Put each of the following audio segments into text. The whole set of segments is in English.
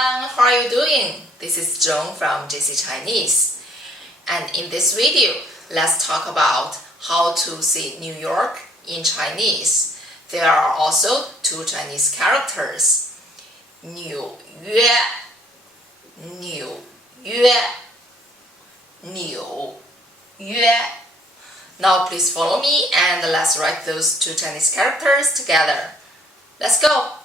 everyone, how are you doing? This is Zhong from JC Chinese. And in this video, let's talk about how to say New York in Chinese. There are also two Chinese characters. 纽约, 纽约, 纽约. Now please follow me and let's write those two Chinese characters together. Let's go!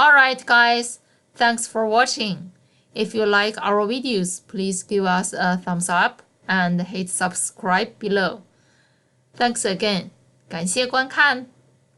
Alright guys, thanks for watching. If you like our videos, please give us a thumbs up and hit subscribe below. Thanks again. 感谢观看。